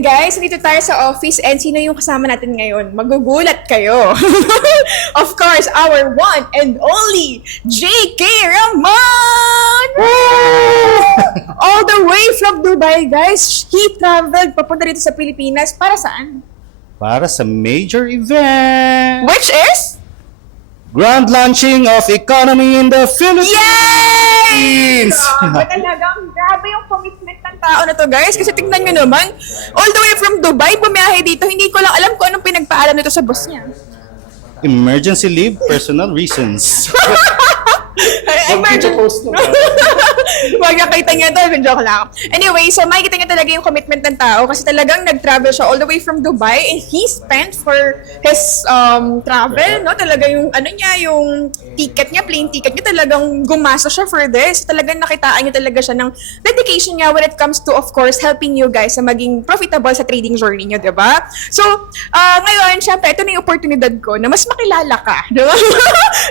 Guys, dito tayo sa office and sino yung kasama natin ngayon? Magugulat kayo. Of course, our one and only JK Ramon! All the way from Dubai, guys. He traveled papunta dito sa Pilipinas. Para saan? Para sa major event. Which is? Grand launching of economy in the Philippines! Grabe yung commitment ng tao na to, guys. Kasi tingnan nyo naman, all the way from Dubai, bumiyahe dito. Hindi ko lang alam kung anong pinagpaalam nito sa boss niya. Emergency leave, personal reasons. Emergency. Wag nakita niya to, joke lang. Anyway, so makikita niya talaga yung commitment ng tao kasi talagang nag-travel siya all the way from Dubai and he spent for his travel, no? Talaga yung ano niya, yung ticket niya, plane ticket niya, talagang gumasa siya for this. Talagang nakitaan niya talaga siya ng dedication niya when it comes to, of course, helping you guys sa maging profitable sa trading journey niyo, di ba? So, ngayon, syempre, ito na yung oportunidad ko na mas makilala ka, di ba?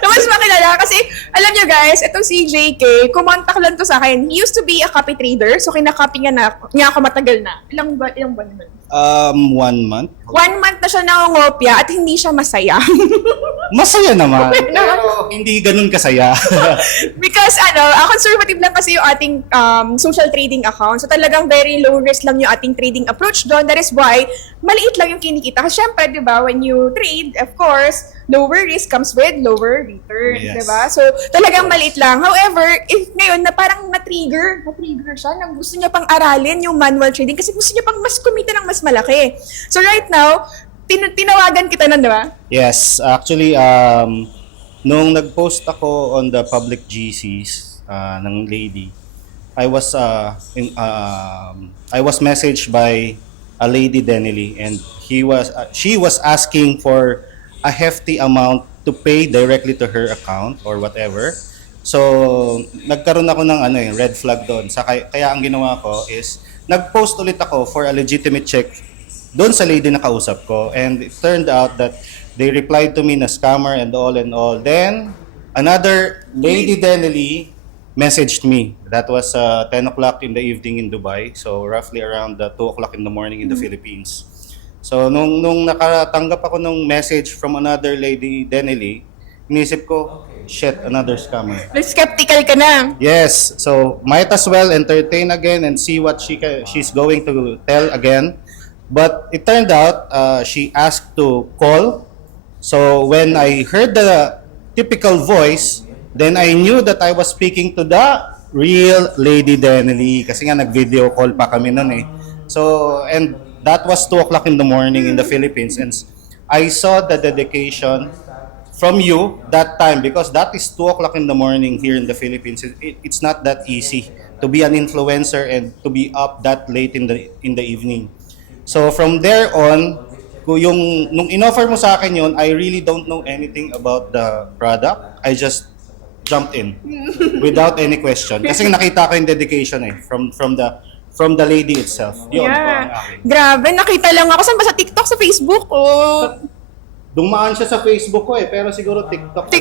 Na mas makilala kasi, alam niyo guys, itong si JK, kumontak lang to sa akin. He used to be a copy trader, so kinakopy niya ako matagal na. Ilang buwan naman? 1 month. 1 month na siya nangongopya at hindi siya masaya. Masaya naman, pero hindi ganun kasaya. Because conservative lang kasi yung ating social trading account. So talagang very low risk lang yung ating trading approach doon. That is why maliit lang yung kinikita. Kasi syempre, di ba, when you trade, of course, lower risk comes with lower return. Yes. Di ba? So talagang maliit lang. However, if ngayon na parang na-trigger siya, na gusto niya pang aralin yung manual trading kasi gusto niya pang mas kumita ng mas malaki. So right now, tinawagan kita na, di ba? Yes, actually, nung nag-post ako on the public GCs ng lady, I was messaged by a lady Denily and she was asking for a hefty amount to pay directly to her account or whatever. So, nagkaroon ako ng red flag doon. Kaya ang ginawa ko is nag-post ulit ako for a legitimate check doon sa lady na kausap ko. And it turned out that they replied to me na scammer and all and all. Then, another lady Denily messaged me. That was 10 o'clock in the evening in Dubai. So, roughly around 2 o'clock in the morning in the Philippines. So, nung nakatanggap ako ng message from another lady Denily, inisip ko, shit, another scammer. Skeptical ka na. Yes, so might as well entertain again and see what she's going to tell again. But it turned out she asked to call. So when I heard the typical voice, then I knew that I was speaking to the real Lady Denily kasi nga nag-video call pa kami noon eh. So and that was 2 o'clock in the morning in the Philippines and I saw the dedication from you that time because that is 2 o'clock in the morning here in the Philippines. It's not that easy to be an influencer and to be up that late in the evening. So from there on, nung inoffer mo sa akin yun, I really don't know anything about the product. I just jumped in without any question. Kasi nakita ko yung dedication from the lady itself. Yun, Yeah. Grabe, nakita lang ako. Saan ba? Sa TikTok, sa Facebook? Dumaan siya sa Facebook ko pero siguro TikTok.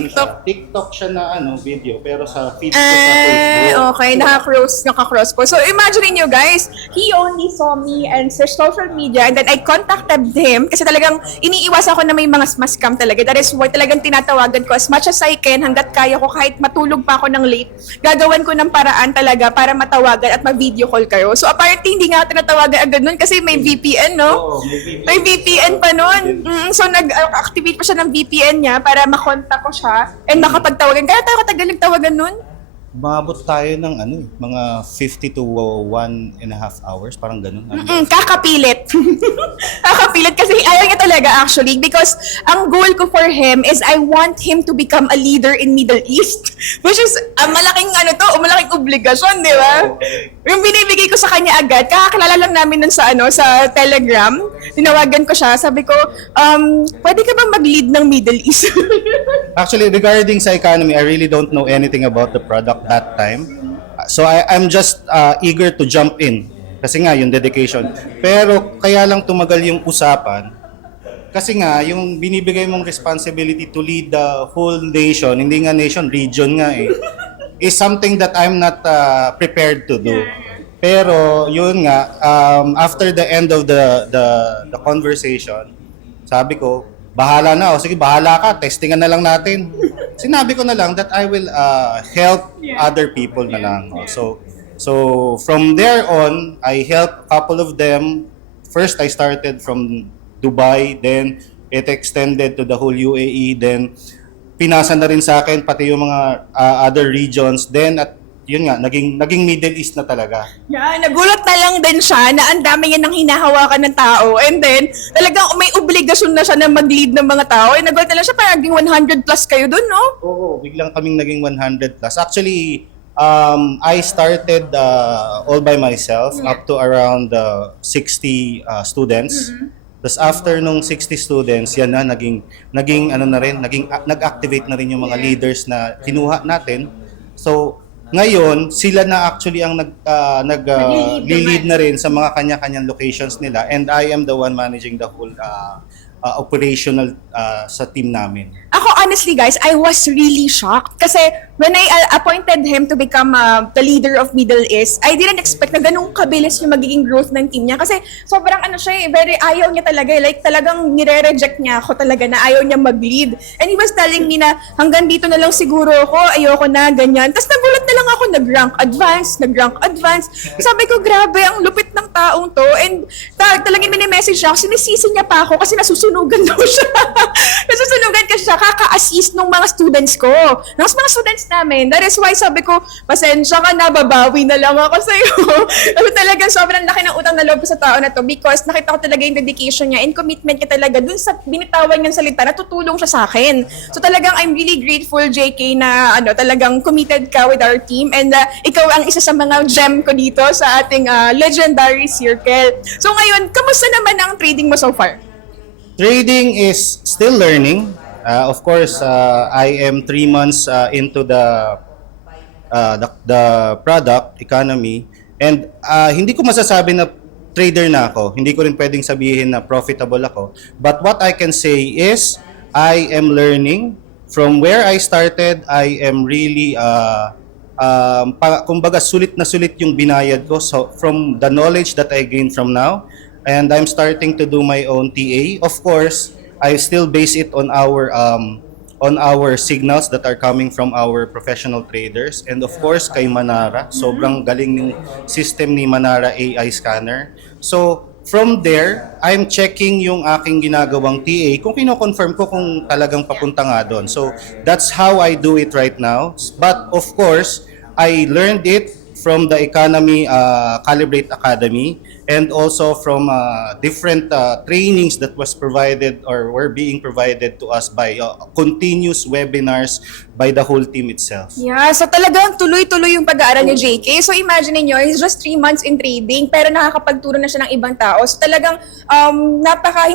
TikTok siya na video pero sa feed ko sa Facebook. Okay, naka-cross po. So imagine niyo guys, he only saw me and sa social media and then I contacted him kasi talagang iniiwas ako na may mga scam talaga. That is why talagang tinatawagan ko as much as I can hanggat kaya ko kahit matulog pa ako ng late. Gagawan ko ng paraan talaga para matawagan at mag-video call kayo. So apparently hindi nga tinatawagan agad nun kasi may VPN, no? Oo, May VPN pa nun. So nag-activate pa siya ng VPN niya para makontak ko siya and makapagtawagan. Kaya tayo katagal nagtawagan nun? Umabot tayo ng mga 50 to 1.5 hours, parang ganun. Kakapilit. Kakapilit kasi ayaw niya talaga actually because ang goal ko for him is I want him to become a leader in Middle East. Which is malaking malaking obligasyon, di ba? Yung binibigay ko sa kanya agad, kakakilala lang namin nun sa sa Telegram. Tinawagan ko siya, sabi ko, pwede ka ba mag-lead ng Middle East? Actually, regarding sa economy, I really don't know anything about the product that time. So I'm just eager to jump in. Kasi nga, yung dedication. Pero kaya lang tumagal yung usapan. Kasi nga, yung binibigay mong responsibility to lead the whole nation, hindi nga nation, region nga eh, is something that I'm not prepared to do. Pero yun nga, after the end of the conversation, sabi ko, bahala na. O sige, bahala ka. Testingan na lang natin. Sinabi ko na lang that I will help other people na lang. So from there on, I helped a couple of them. First, I started from Dubai. Then, it extended to the whole UAE. Then, pinasa na rin sa akin pati yung mga other regions. Then, at yun nga, naging Middle East na talaga. Yeah, nagulat na lang din siya na ang dami niya nang hinahawakan ng tao. And then, talagang may obligasyon na siya na mag-lead ng mga tao. And nagulat na lang siya, parang naging 100 plus kayo dun, no? Oo, biglang kaming naging 100 plus. Actually, I started all by myself up to around 60 students. Tapos after nung 60 students, yan na, naging ano na rin, nag-activate na rin yung mga leaders na kinuha natin. So, ngayon, sila na actually ang nag-lead na rin sa mga kanya-kanyang locations nila, and I am the one managing the whole operational sa team namin. Ako, honestly, guys, I was really shocked. Kasi when I appointed him to become the leader of Middle East, I didn't expect na ganun kabilis yung magiging growth ng team niya. Kasi sobrang ano siya very ayaw niya talaga. Like talagang nire-reject niya ako talaga na ayaw niya mag-lead. And he was telling me na hanggang dito na lang siguro ako, ayoko na, ganyan. Tapos nagulat na lang ako, nag-rank advance. Sabi ko, grabe, ang lupit ng taong to. And talagang mini-message siya, sinisisi niya pa ako kasi nasusunugan daw siya. Nasusunugan kasi siya, kaka-assist ng mga students ko. Ng mga students namin. That is why sabi ko, pasensya ka na, babawi na lang ako sa'yo. Kasi talagang sobrang laki ng utang na loob ko sa tao na to because nakita ko talaga yung dedication niya and commitment niya talaga dun sa binitawan niyang salita na tutulong siya sa akin. So talagang I'm really grateful, JK, na talagang committed ka with our team and ikaw ang isa sa mga gem ko dito sa ating legendary circle. So ngayon, kamusta naman ang trading mo so far? Trading is still learning. Of course, I am 3 months into the product economy, and hindi ko masasabi na trader na ako. Hindi ko rin pwedeng sabihin na profitable ako. But what I can say is I am learning from where I started. I am really kumbaga sulit na sulit yung binayad ko, so from the knowledge that I gained from now. And I'm starting to do my own TA. Of course, I still base it on our signals that are coming from our professional traders. And of course, kay Manara. Sobrang galing ng system ni Manara AI scanner. So, from there, I'm checking yung aking ginagawang TA kung kino-confirm ko kung talagang papunta nga doon. So, that's how I do it right now. But of course, I learned it from the Economy Calibrate Academy and also from different trainings that was provided or were being provided to us by continuous webinars by the whole team itself. Yeah, so talagang tuloy-tuloy yung pag-aaral niyo, JK. So imagine niyo, he's just 3 months in trading pero nakakapagturo na siya ng ibang tao. So talagang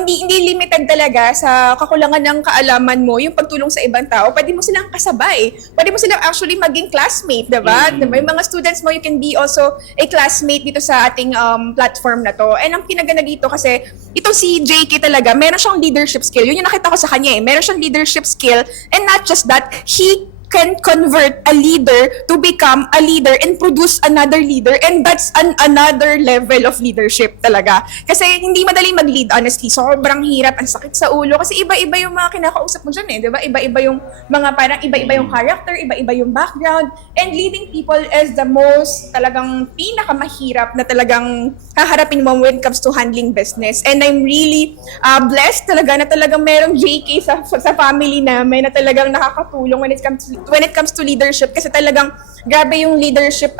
hindi limited talaga sa kakulangan ng kaalaman mo yung pagtulong sa ibang tao. Pwede mo silang kasabay. Pwede mo silang actually maging classmate, diba? Diba? Yung mga students mo, you can be also a classmate dito sa ating platform na to. And ang pinaganda dito kasi, ito si JK talaga, meron siyang leadership skill. Yun yung nakita ko sa kanya eh. Meron siyang leadership skill and not just that, he can convert a leader to become a leader and produce another leader, and that's another level of leadership talaga. Kasi hindi madaling mag-lead, honestly. Sobrang hirap, ang sakit sa ulo kasi iba-iba yung mga kinakausap mo dyan eh, di ba? Iba-iba yung mga parang iba-iba yung character, iba-iba yung background, and leading people is the most talagang pinakamahirap na talagang haharapin mo when it comes to handling business. And I'm really blessed talaga na talagang merong JK sa family namin na talagang nakakatulong when it comes to leadership kasi talagang grabe yung leadership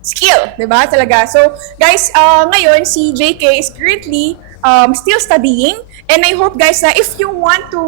skill, 'di ba? Talaga. So, guys, ngayon si JK is currently still studying, and I hope guys na if you want to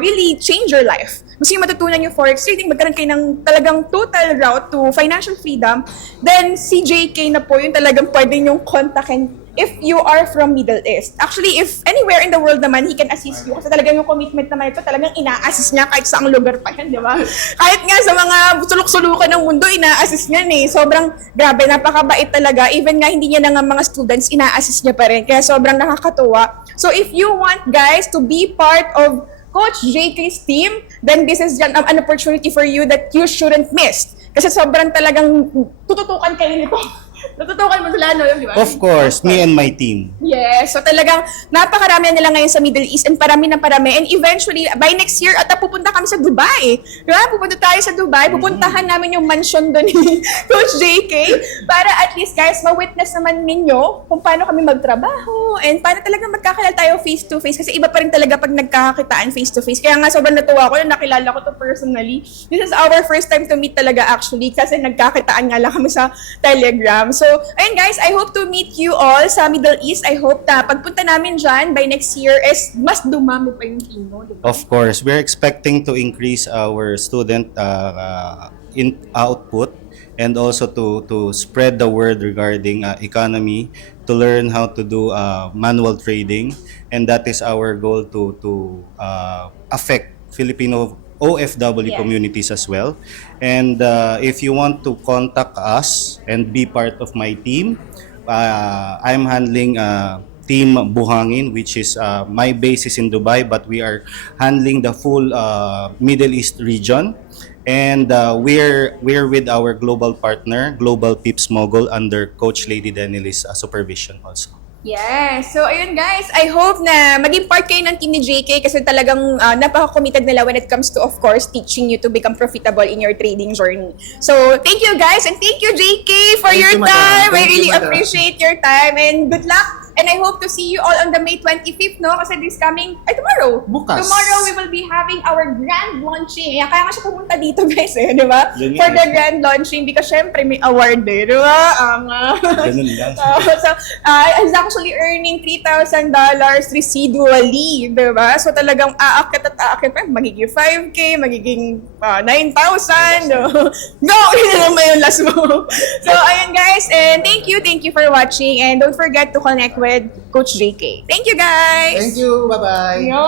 really change your life, gusto yung matutunan yung forex trading, magkaroon kayo ng talagang total route to financial freedom, then si JK na po yung talagang pwede yung kontakin if you are from Middle East. Actually, if anywhere in the world naman, he can assist you. Kasi talagang yung commitment naman ito, talagang ina-assist niya kahit saang lugar pa yan, di ba? Kahit nga sa mga sulok-sulukan ng mundo, ina-assist niya eh. Sobrang grabe, napakabait talaga. Even nga hindi niya na nga mga students, ina-assist niya pa rin. Kaya sobrang nakakatuwa. So if you want guys to be part of Coach JK's team, then this is an opportunity for you that you shouldn't miss. Kasi sobrang talagang tututukan kayo nito. Natutukan mo sila, no? Di ba? Of course, me and my team. Yes. So talagang napakarami na nila ngayon sa Middle East and parami na parami. And eventually, by next year, pupunta kami sa Dubai. Diba? Pupunta tayo sa Dubai. Pupuntahan namin yung mansion doon ni Coach JK para at least, guys, ma-witness naman ninyo kung paano kami magtrabaho and paano talaga magkakilala tayo face-to-face. Kasi iba pa rin talaga pag nagkakakitaan face-to-face. Kaya nga, sobrang natuwa ko na nakilala ko to personally. This is our first time to meet talaga actually kasi nagkakitaan nga lang kami sa Telegram. So, ayun guys, I hope to meet you all sa Middle East. I hope na pagpunta namin dyan by next year is mas dumami pa yung team mo. Diba? Of course, we're expecting to increase our student in output and also to spread the word regarding economy, to learn how to do manual trading, and that is our goal to affect Filipino OFW Yeah. communities as well. And if you want to contact us and be part of my team, I'm handling Team Buhangin, which is my base is in Dubai, but we are handling the full Middle East region. And we're with our global partner, Global Pips Mogul, under Coach Lady Danilis supervision also. Yes. So, ayun guys, I hope na maging part kayo ng team ni JK kasi talagang napaka-committed nila when it comes to, of course, teaching you to become profitable in your trading journey. So, thank you guys and thank you JK for Thank your you, madam. time. I Thank you, really madam. appreciate your time and good luck. And I hope to see you all on the May 25th, no? Kasi this coming, tomorrow. Bukas. Tomorrow, we will be having our grand launching. Kaya nga siya pumunta dito, guys, di ba? Yun For nga the eh. grand launching because syempre may award eh, di ba? Ganun lang. So, he's actually earning $3,000 residually, di ba? So, talagang aakyat at aakyat pa. Magiging 5K, magiging 9,000. No, yun naman yung last mo. So, ayun guys, and thank you for watching. And don't forget to connect with Coach JK. Thank you, guys! Thank you. Bye-bye. Yo!